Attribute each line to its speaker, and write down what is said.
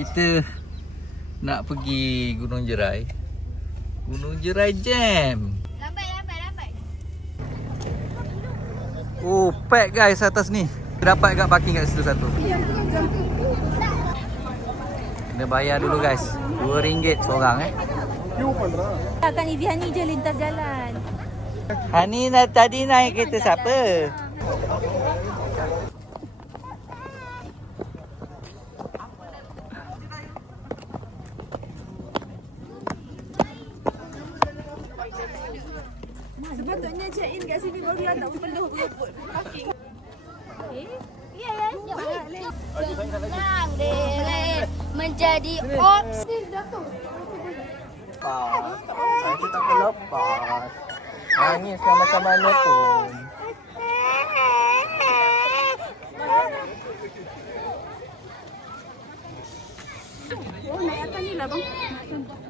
Speaker 1: Kita nak pergi Gunung Jerai. Gunung Jerai Jam.
Speaker 2: Lambat, lambat, lambat.
Speaker 1: Oh, pack guys atas ni. Dapat kat parking kat situ satu. Kena bayar dulu guys. RM2 seorang eh.
Speaker 2: Akan Iziani je lintas jalan.
Speaker 1: Hani tadi naik kereta siapa?
Speaker 3: Sepatutnya check in kat sini baru lah tak perlu berebut parking.
Speaker 2: Ya, ya. Senang, Dele. Menjadi opsi.
Speaker 1: Lepas. Saya tak lepas. Nangis lah macam mana pun.
Speaker 3: Oh, naik atas ni lah bang. Tunjuk